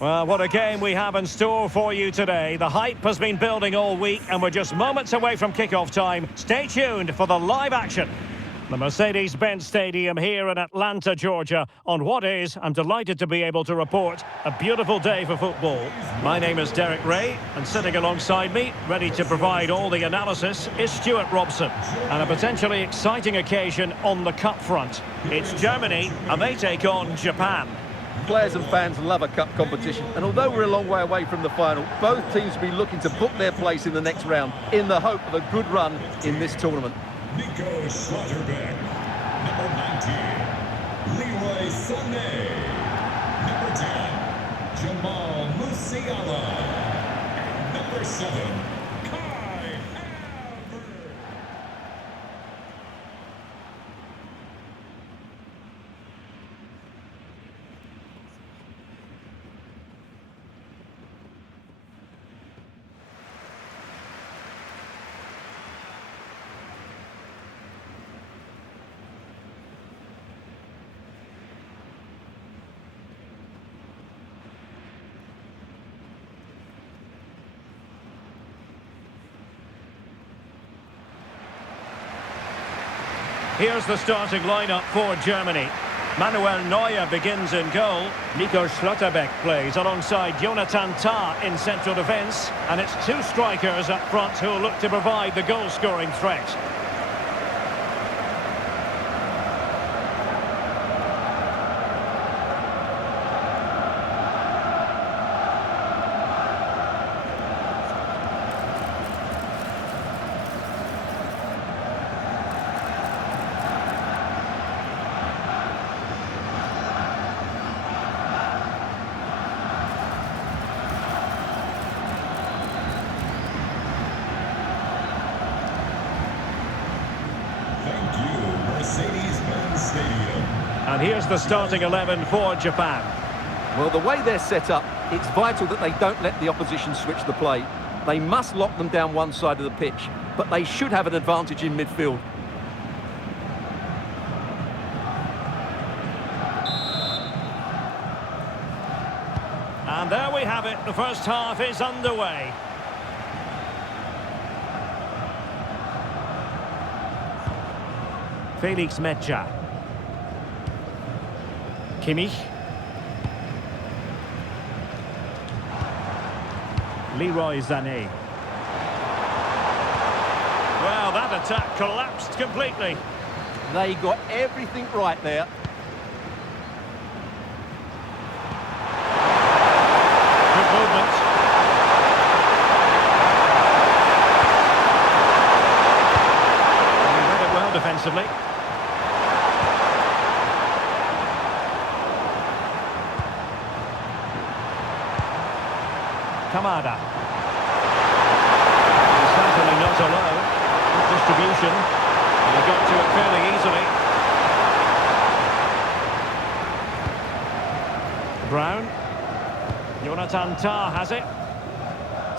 Well, what a game we have in store for you today. The hype has been building all week and we're just moments away from kick-off time. Stay tuned for the live action. The Mercedes-Benz Stadium here in Atlanta, Georgia. On what is, I'm delighted to be able to report, a beautiful day for football. My name is Derek Ray, and sitting alongside me, ready to provide all the analysis, is Stuart Robson. And a potentially exciting occasion on the cup front. It's Germany, and they take on Japan. Players and fans love a cup competition, and although we're a long way away from the final, both teams will be looking to book their place in the next round in the hope of a good run in this tournament. Nico Schlotterbeck, number 19, Leroy Sané, number 10, Jamal Musiala, and number 7, Here's the starting lineup for Germany. Manuel Neuer begins in goal. Nico Schlotterbeck plays alongside Jonathan Tah in central defence. And it's two strikers up front who will look to provide the goal-scoring threat. And here's the starting 11 for Japan. Well, the way they're set up, it's vital that they don't let the opposition switch the play. They must lock them down one side of the pitch, but they should have an advantage in midfield. And there we have it. The first half is underway. Felix Metscher. Kimmich. Leroy Sané. Well, that attack collapsed completely. They got everything right there. Good movement. He read it well defensively. Kamada. He's certainly not alone. Good distribution. And he got to it fairly easily. Brown. Jonathan Tah has it.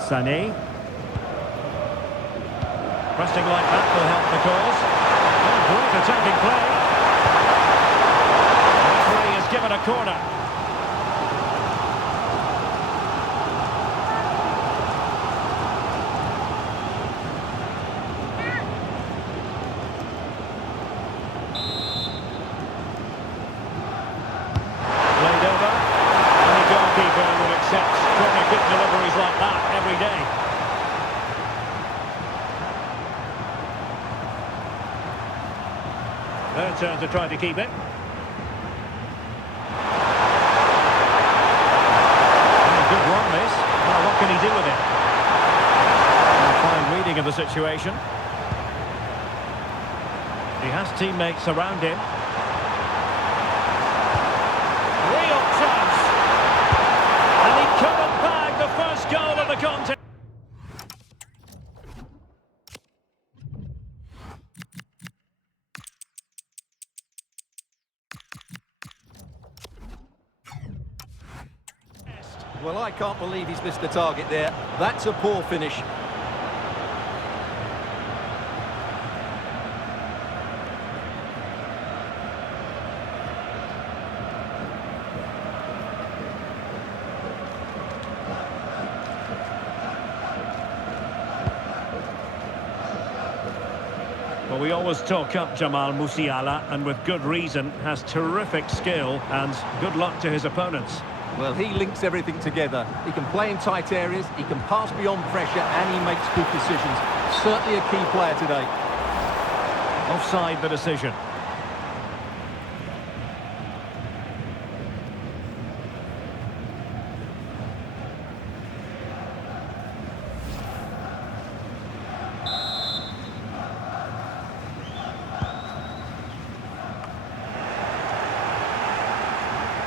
Sané. Pressing like that will help the cause. Oh, great attacking play. The referee is given a corner. Good deliveries like that every day. Their turn to try to keep it. Oh, good run, this. Well, what can he do with it? A fine reading of the situation. He has teammates around him. Real chance. And he couldn't bag the first goal of the contest. Well, I can't believe he's missed the target there. That's a poor finish. Well, we always talk up Jamal Musiala, and with good reason, has terrific skill, and good luck to his opponents. Well, he links everything together. He can play in tight areas, he can pass beyond pressure, and he makes good decisions. Certainly a key player today. Offside the decision.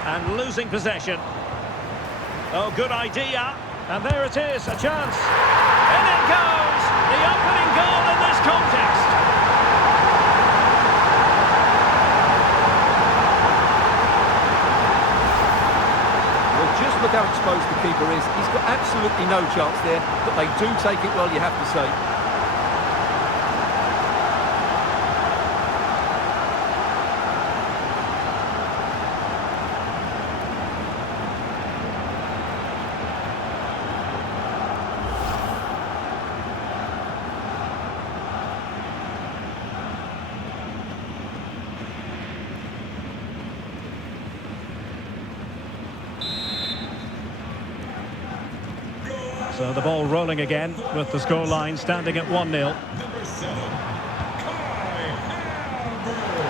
And losing possession. Oh, good idea. And there it is, a chance. In it goes! The opening goal in this contest. Well, just look how exposed the keeper is. He's got absolutely no chance there, but they do take it well, you have to say. So the ball rolling again with the scoreline standing at 1-0. Well, Number 7,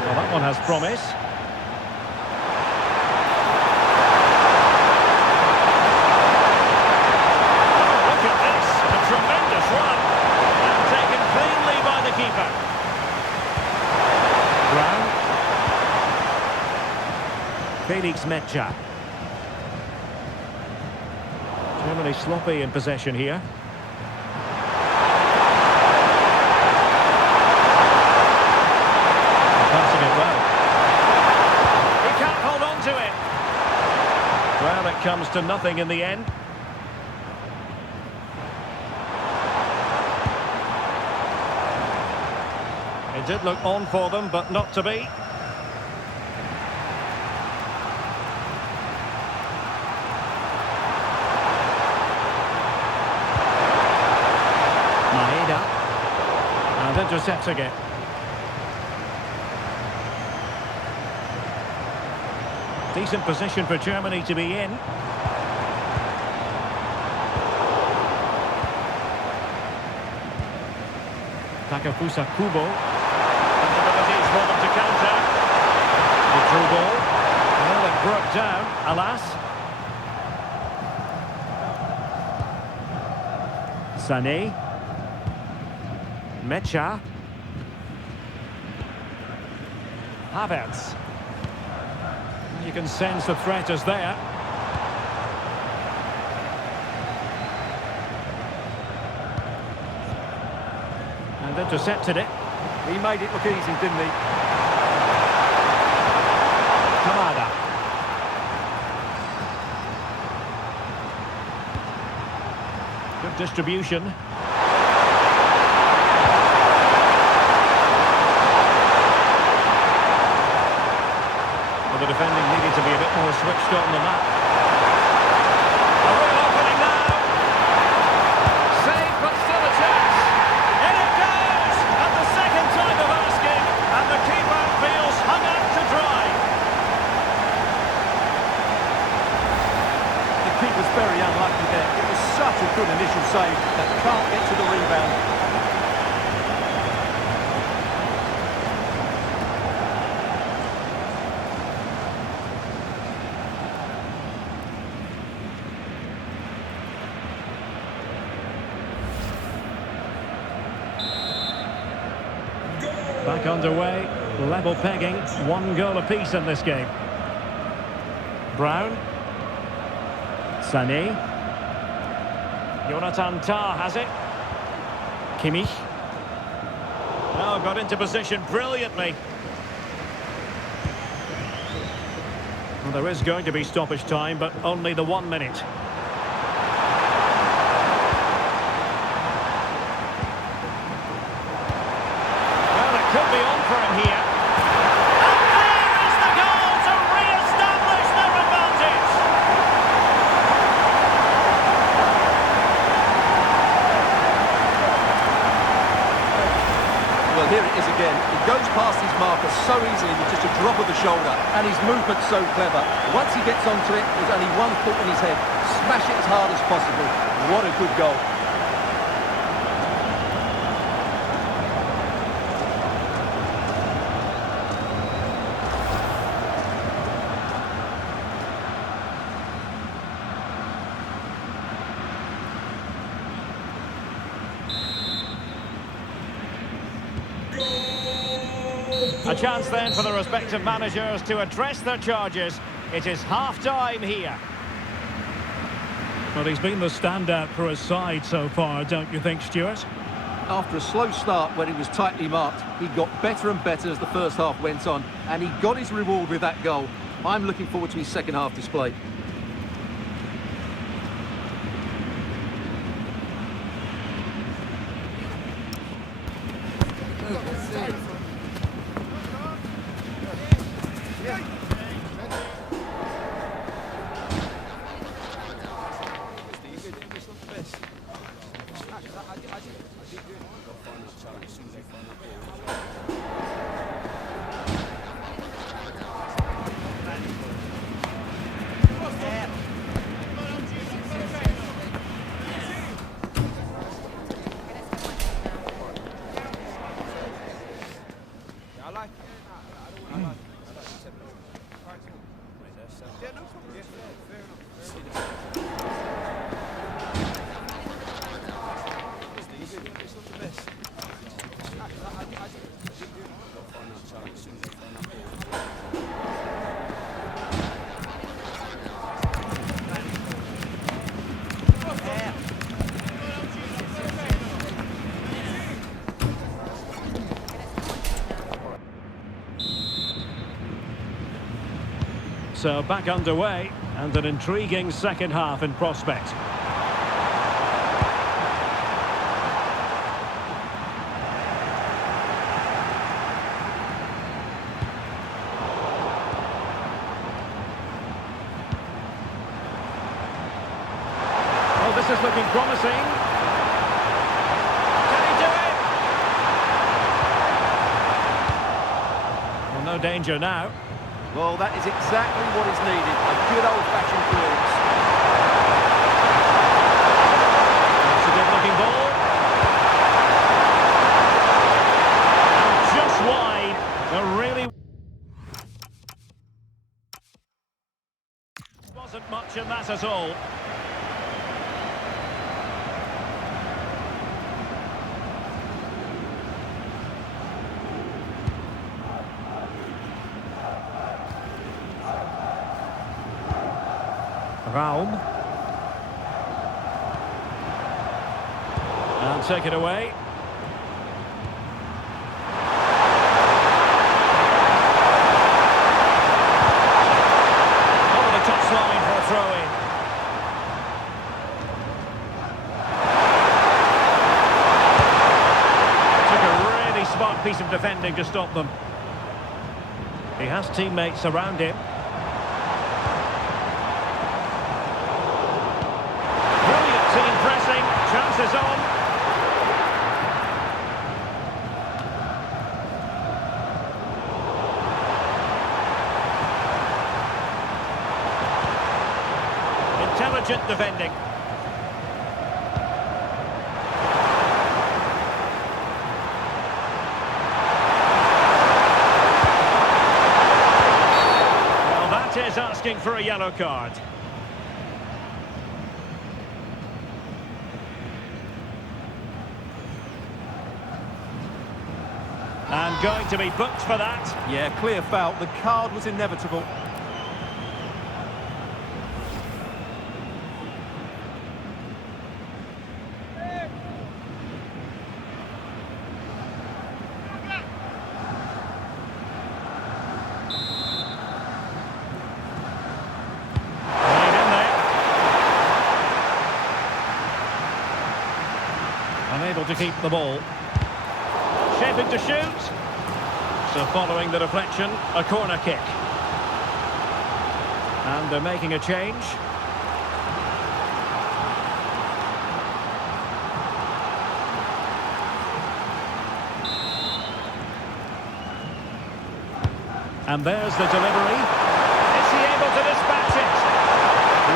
that one has promise. Oh, look at this, a tremendous run. And taken cleanly by the keeper. Gran. Felix Mecha. Germany sloppy in possession here. Passing it well. He can't hold on to it. Well, it comes to nothing in the end. It did look on for them, but not to be. And intercepting it. Decent position for Germany to be in. Takafusa Kubo. Abilities for them to counter. The through ball. Well, it broke down, alas. Sané. Mecha. Havertz. You can sense the threat is there. And intercepted it. He made it look easy, didn't he? Kamada. Good distribution. The defending needed to be a bit more switched on than that. A real opening now. Save, but still a chance. In it goes! At the second time of asking, and the keeper feels hung out to dry. The keeper's very unlucky there. It was such a good initial save that can't get to the rebound. Back underway, level pegging, 1 goal apiece in this game. Brown. Sané. Jonathan Tah has it. Kimmich. Oh, got into position brilliantly. Well, there is going to be stoppage time, but only the 1 minute. Could be on for him here. And there is the goal to re-establish their advantage. Well, here it is again. again. He goes past his marker so easily with just a drop of the shoulder, and his movement's so clever. Once he gets onto it, there's only one thought in his head: smash it as hard as possible. What a good goal. A chance then for the respective managers to address their charges. It is half-time here. Well, he's been the standout for his side so far, don't you think, Stuart? After a slow start when he was tightly marked, he got better and better as the first half went on, and he got his reward with that goal. I'm looking forward to his second half display. So back underway, and an intriguing second half in prospect. Oh, this is looking promising. Can he do it? Well, no danger now. Well, that is exactly what is needed. A good old-fashioned clearance. It's a good-looking ball. And just wide. A really wasn't much in that at all. Raum. And take it away. Over the touchline for a throw-in. Took a really smart piece of defending to stop them. He has teammates around him. Chances on. Intelligent defending. Well, that is asking for a yellow card. And going to be booked for that. Yeah, clear foul. The card was inevitable. Played in there. Unable to keep the ball. Shaping to shoot. So following the deflection, a corner kick. And they're making a change. And there's the delivery. Is he able to dispatch it?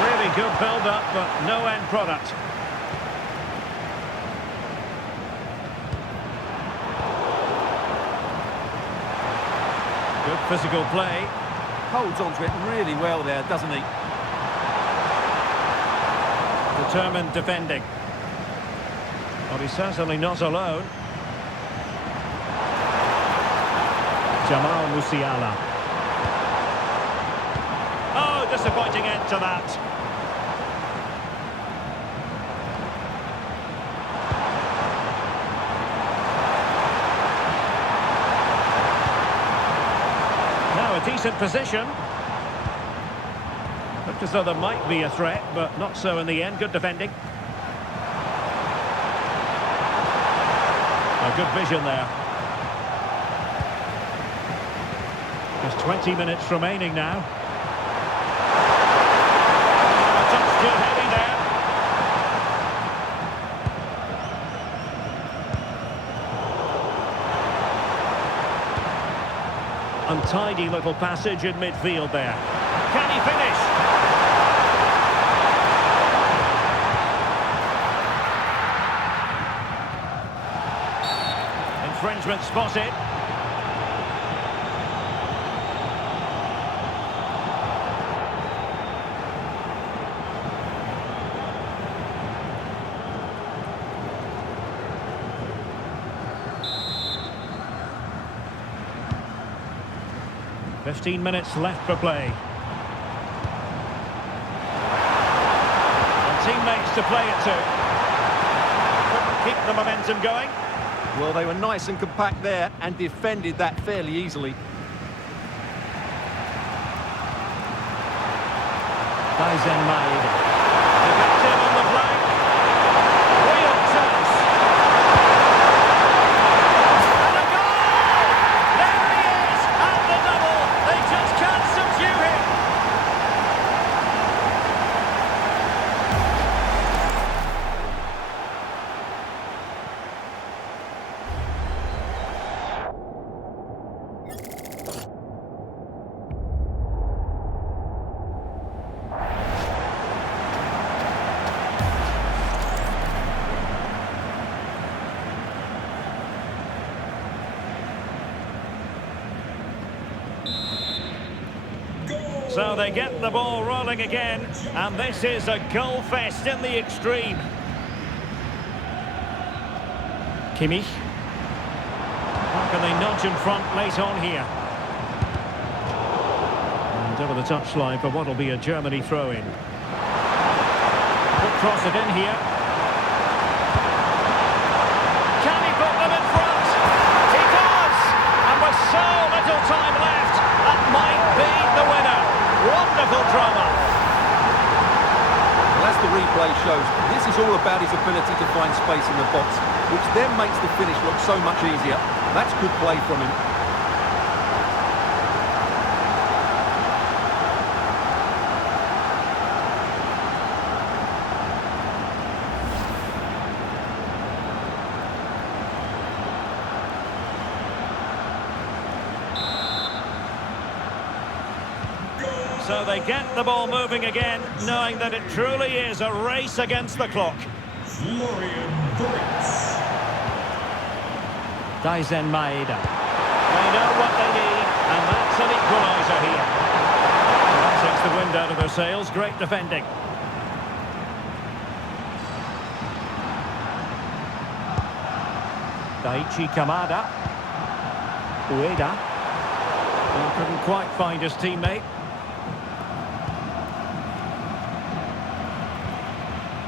Really good build-up, but no end product. Good physical play. Holds on to it really well there, doesn't he? Determined defending. Well, he's certainly not alone. Musiala. Oh, disappointing end to that. Now a decent position. Looked as though there might be a threat, but not so in the end. Good defending. A good vision there. Just 20 minutes remaining now. A touch too heavy there. Untidy little passage in midfield there. Can he finish? Infringement spotted. Fifteen minutes left for play. And teammates to play it to. Couldn't keep the momentum going. Well, they were nice and compact there and defended that fairly easily. Defective on the flank. Real chance. And a goal! There he is! And the double! They just can't subdue him! So they get the ball rolling again, and this is a goal fest in the extreme. Kimmich. How can they nudge in front late on here? And over the touchline for what'll be a Germany throw-in. Could cross it in here. Can he put them in front? He does! And with so little time left, that might be the winner. Wonderful drama. Well, as the replay shows, this is all about his ability to find space in the box, which then makes the finish look so much easier. That's good play from him. So they get the ball moving again, knowing that it truly is a race against the clock. Florian Wirtz. Maeda. They know what they need, and that's an equaliser here. That takes the wind out of their sails. Great defending. Daichi Kamada. Ueda. Well, couldn't quite find his teammate.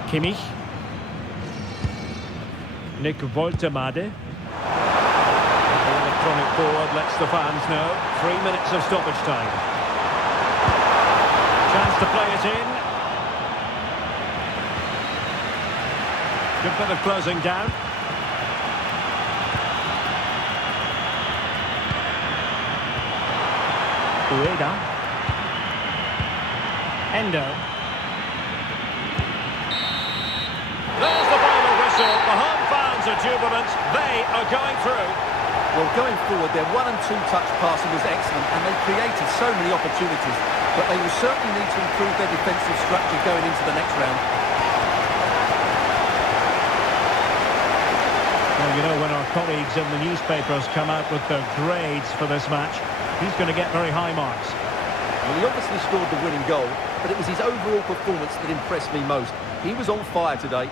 Kimmich. Nick Woltemade. The electronic board lets the fans know. 3 minutes of stoppage time. Chance to play it in. Good bit of closing down. Ueda. Endo. There's the final whistle. The home fans are jubilant. They are going through. Well, going forward, their 1- and 2-touch passing was excellent, and they created so many opportunities. But they will certainly need to improve their defensive structure going into the next round. Well, you know, when our colleagues in the newspapers come out with their grades for this match, he's going to get very high marks. Well, he obviously scored the winning goal, but it was his overall performance that impressed me most. He was on fire today.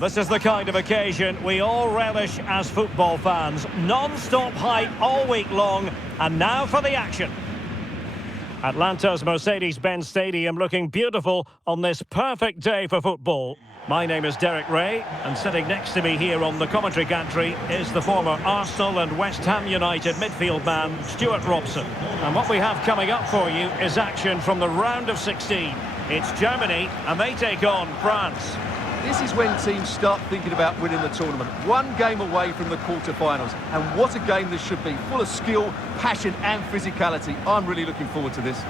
This is the kind of occasion we all relish as football fans. Non-stop hype all week long, and now for the action. Atlanta's Mercedes-Benz Stadium looking beautiful on this perfect day for football. My name is Derek Ray, and sitting next to me here on the commentary gantry is the former Arsenal and West Ham United midfield man, Stuart Robson. And what we have coming up for you is action from the round of 16. It's Germany, and they take on France. This is when teams start thinking about winning the tournament. One game away from the quarter-finals. And what a game this should be. Full of skill, passion and physicality. I'm really looking forward to this.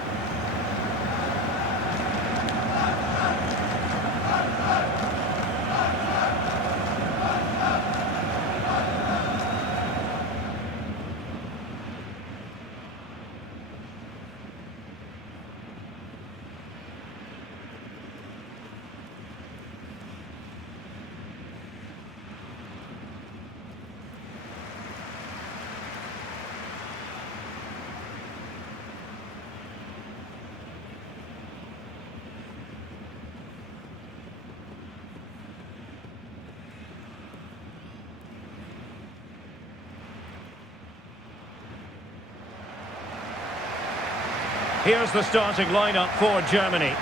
Here's the starting lineup for Germany.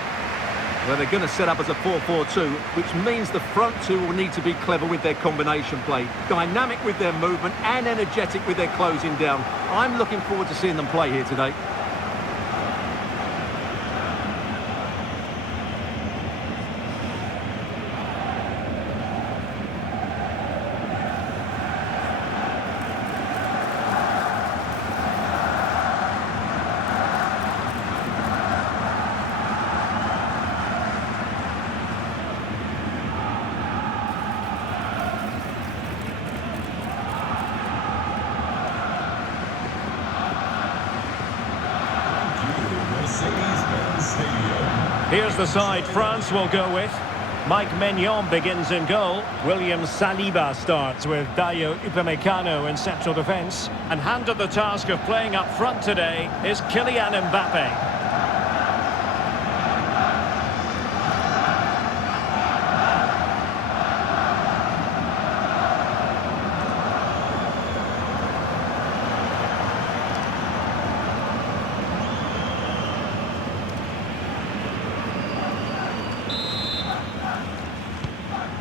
Well, they're going to set up as a 4-4-2, which means the front two will need to be clever with their combination play, dynamic with their movement and energetic with their closing down. I'm looking forward to seeing them play here today. Here's the side France will go with. Mike Maignan begins in goal. William Saliba starts with Dayo Upamecano in central defence. And handed the task of playing up front today is Kylian Mbappe.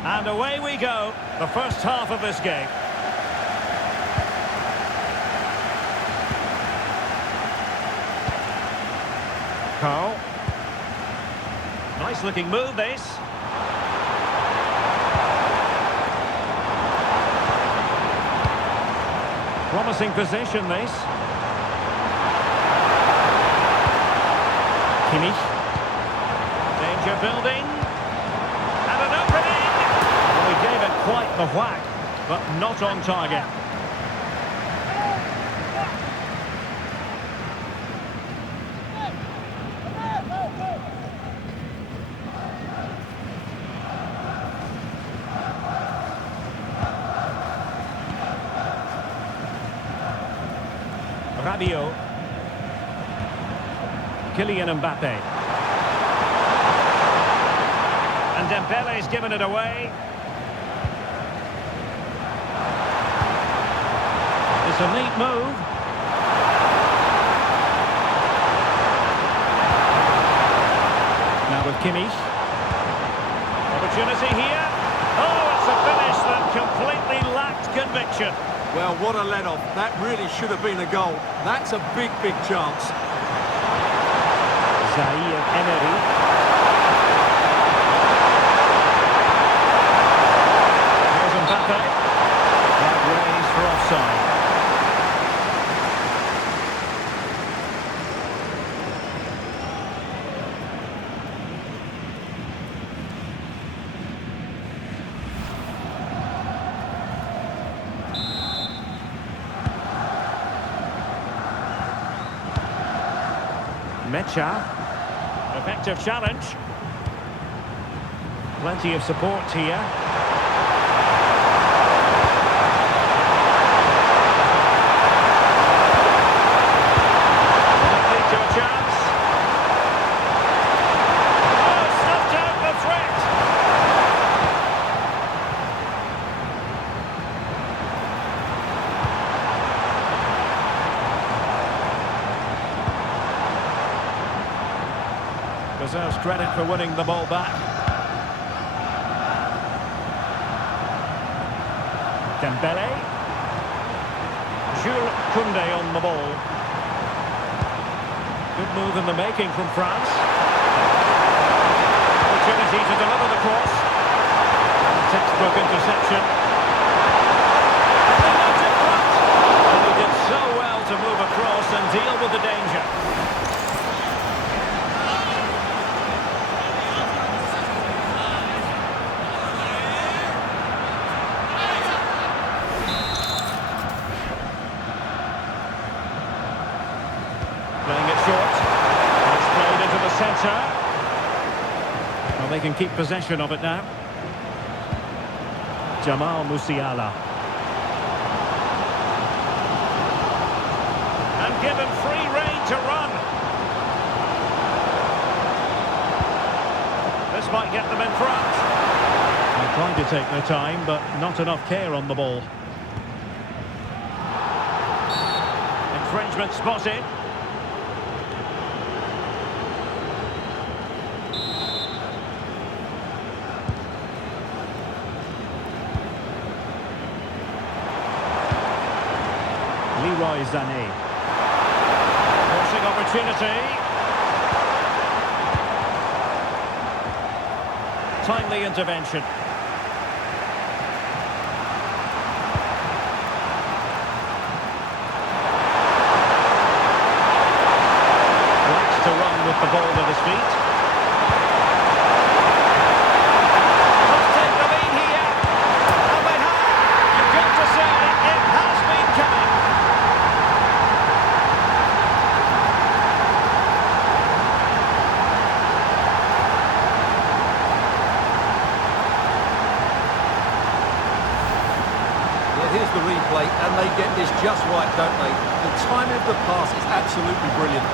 And away we go, the first half of this game. Carl. Nice looking move, this. Promising position, this. Kimmich. Danger building. And an opening. Well, he gave it quite the whack, but not on target. Rabiot. Kylian Mbappe. And Dembele's given it away. It's a neat move. Now with Kimmich. Opportunity here. Oh, it's a finish that completely lacked conviction. Well, what a let-off. That really should have been a goal. That's a big, big chance. Zaire Emery. Here's Mbappe. That raised for offside. Mecha. Effective challenge. Plenty of support here. Might lead to a chance. Oh, snuffed out the threat. Deserves credit for winning the ball back. Dembele. Jules Koundé on the ball. Good move in the making from France. Opportunity to deliver the cross. Textbook interception. And that's in front. And he did so well to move across and deal with the danger. Playing it short. It's played into the centre. Well, they can keep possession of it now. Jamal Musiala. And given free rein to run. This might get them in front. They're trying to take their time, but not enough care on the ball. Infringement spotted. Leroy Sané. Forcing opportunity. Timely intervention. Likes to run with the ball at his feet. Must take the lead here. And they have. You've got to say it has been coming. Here's the replay, and they get this just right, don't they? The timing of the pass is absolutely brilliant.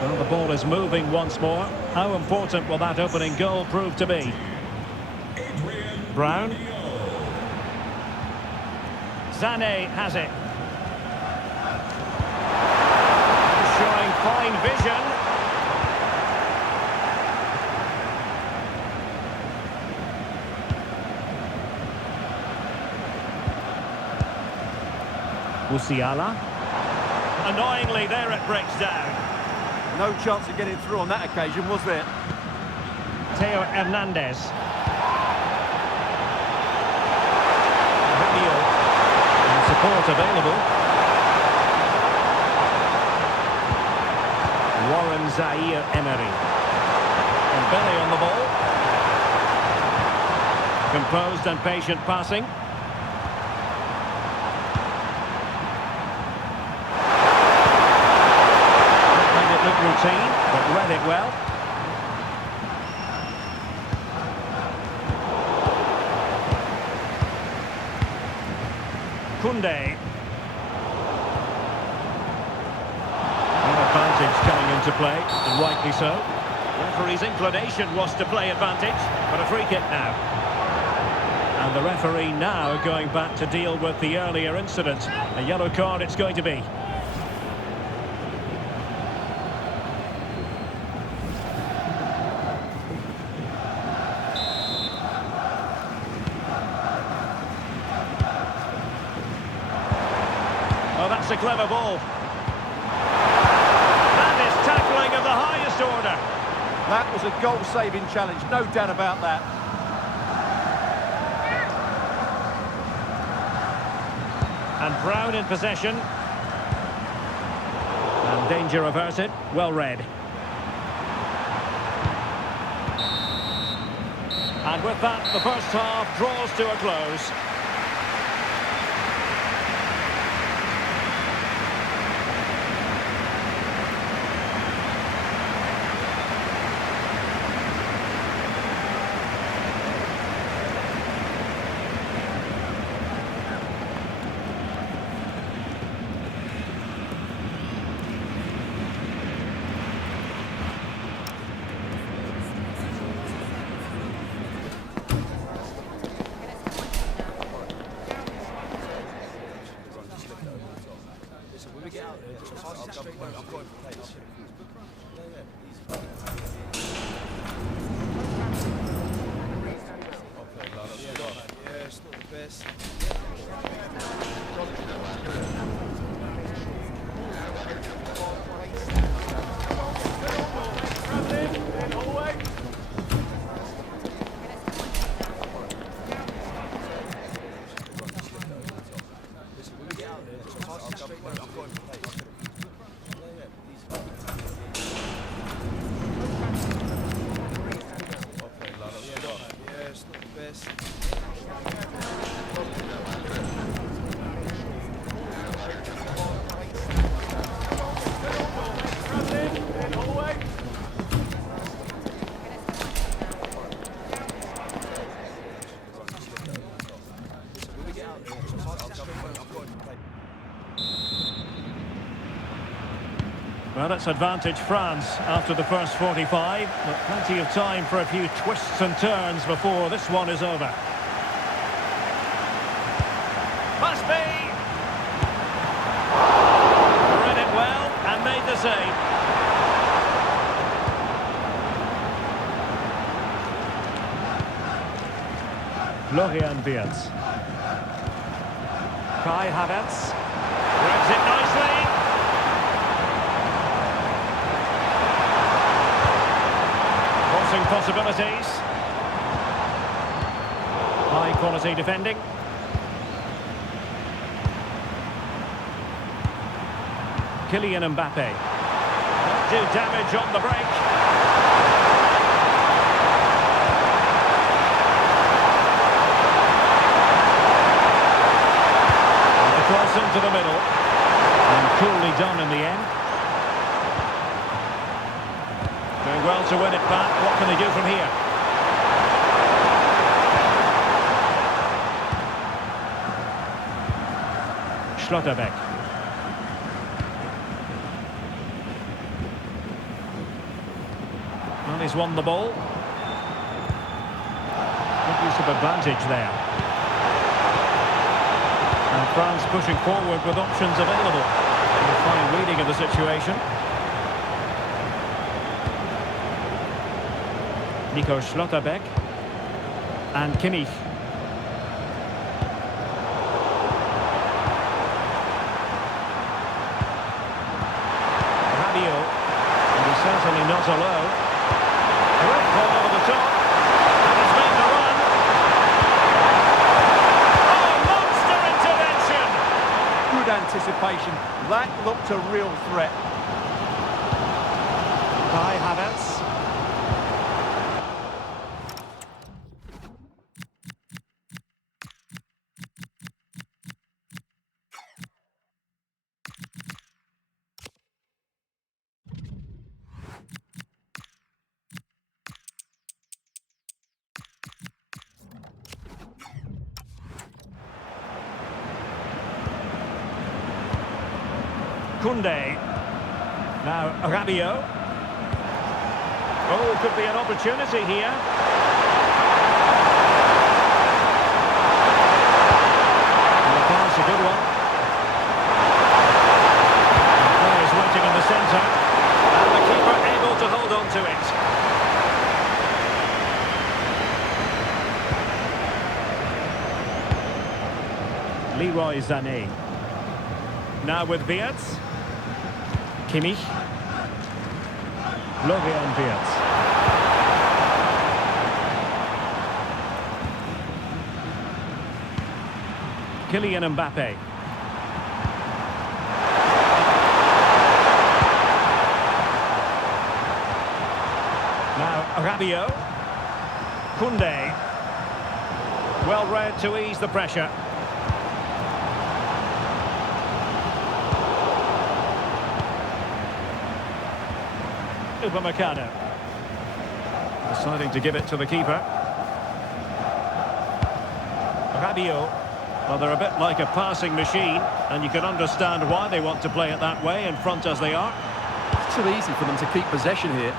Well, the ball is moving once more. How important will that opening goal prove to be? Brown. Sané has it. Showing fine vision. Musiala. Annoyingly, there it breaks down. No chance of getting through on that occasion, was there? Theo Hernandez. And support available. Warren Zaire-Emery. And Belly on the ball. Composed and patient passing. Routine, but read it well. Koundé. An advantage coming into play, and rightly so. Referee's inclination was to play advantage, but a free kick now. And the referee now going back to deal with the earlier incident. A yellow card it's going to be. Oh, that's a clever ball. That is tackling of the highest order. That was a goal-saving challenge, no doubt about that. And Brown in possession. And danger averted. Well read. And with that, the first half draws to a close. Well, it's advantage France after the first 45, but plenty of time for a few twists and turns before this one is over. Must be! Read it well and made the save. Florian Wirtz. Kai Havertz. Grabs it nicely. Crossing possibilities. High quality defending. Kylian Mbappe. Not do damage on the break. And the cross into the middle. And coolly done in the end. Doing well to win it back. What can they do from here? Schlotterbeck. Well, he's won the ball. Good use of advantage there. And France pushing forward with options available. And a fine reading of the situation. Nico Schlotterbeck. And Kimmich. And he's certainly not alone. Great ball over the top. And he's made the run. Oh, monster intervention! Good anticipation. That looked a real threat. Kai Havertz. Koundé. Now Rabiot. Oh, could be an opportunity here. And the pass, a good one. The players waiting in the centre. And the keeper able to hold on to it. Leroy Sané. Now with Wirtz. Kimmich. Florian Wirtz. Kylian Mbappe. Now Rabiot. Koundé. Well read to ease the pressure. Upamecano. Deciding to give it to the keeper. Rabiot. Well, they're a bit like a passing machine, and you can understand why they want to play it that way, in front as they are. It's too easy for them to keep possession here.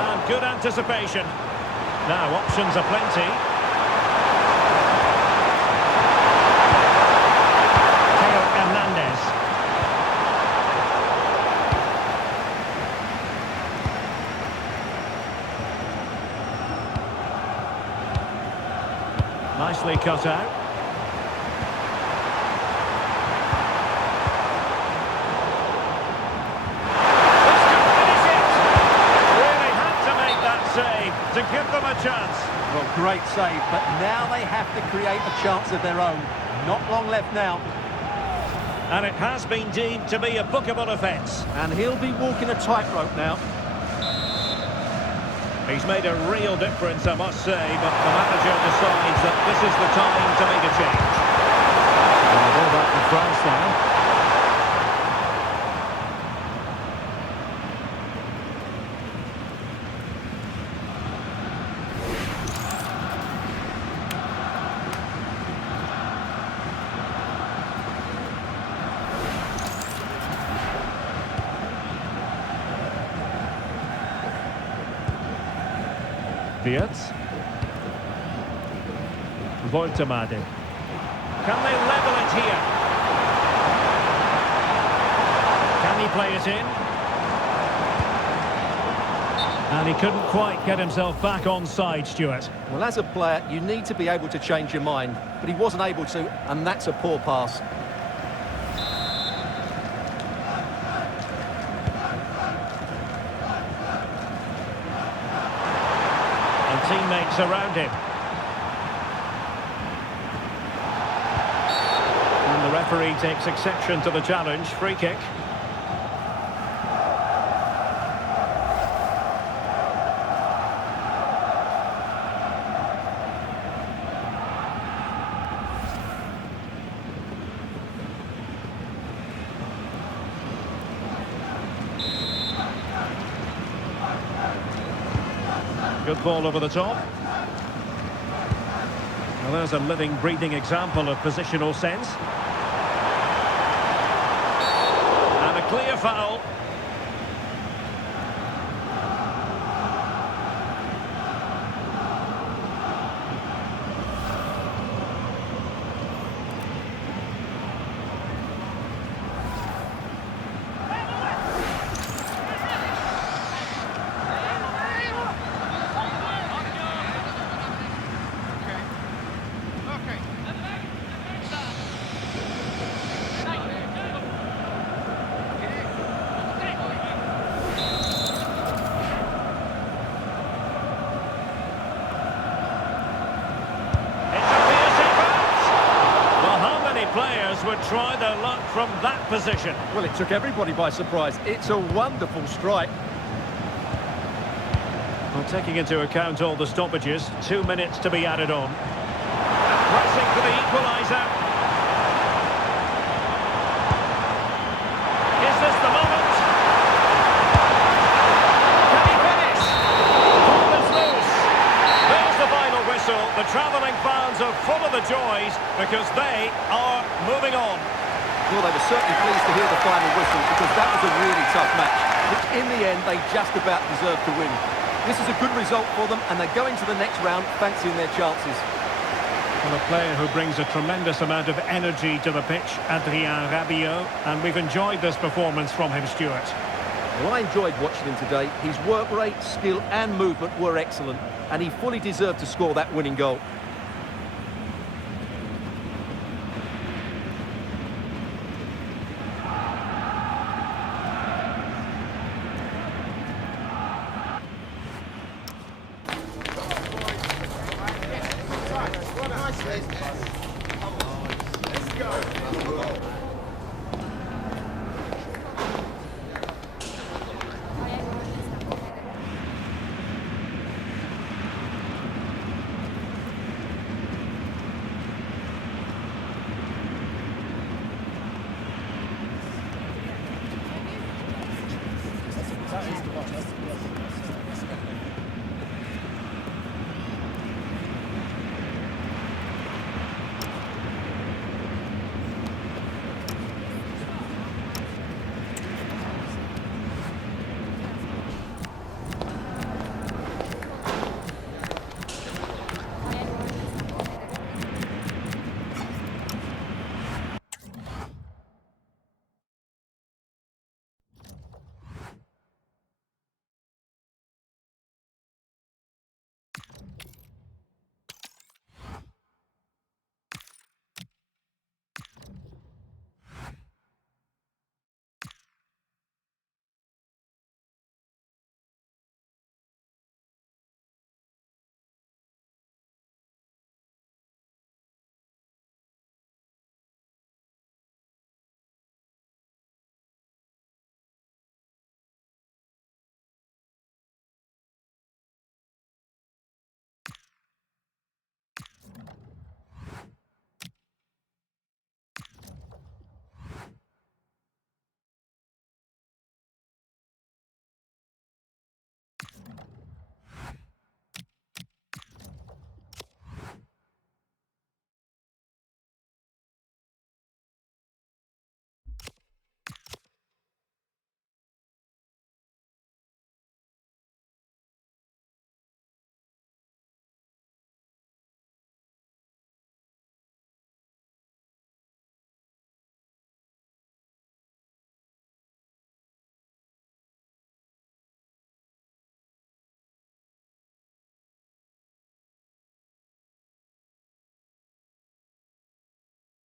And good anticipation. Now, options are plenty. Nicely cut out. This could finish it! Really had to make that save to give them a chance. Well, great save, but now they have to create a chance of their own. Not long left now. And it has been deemed to be a bookable offence. And he'll be walking a tightrope now. He's made a real difference, I must say, but the manager decides that this is the time to make a change. And the ball back to France now. Wirtz. Woltemade. Can they level it here? Can he play it in? And he couldn't quite get himself back on side, Stuart. Well, as a player, you need to be able to change your mind, but he wasn't able to, and that's a poor pass. And teammates around him. And the referee takes exception to the challenge. Free kick. Good ball over the top. Well, there's a living, breathing example of positional sense. And a clear foul. Players would try their luck from that position. Well, it took everybody by surprise. It's a wonderful strike. Well, taking into account all the stoppages, 2 minutes to be added on. Pressing for the equaliser. Is this the moment? Can he finish? Ball is loose. There's the final whistle. The travelling fans are full of the joys because they are moving on. Well, they were certainly pleased to hear the final whistle because that was a really tough match, which in the end they just about deserved to win. This is a good result for them and they're going to the next round fancying their chances. Well, a player who brings a tremendous amount of energy to the pitch, Adrien Rabiot, and we've enjoyed this performance from him, Stuart. Well, I enjoyed watching him today. His work rate, skill and movement were excellent and he fully deserved to score that winning goal.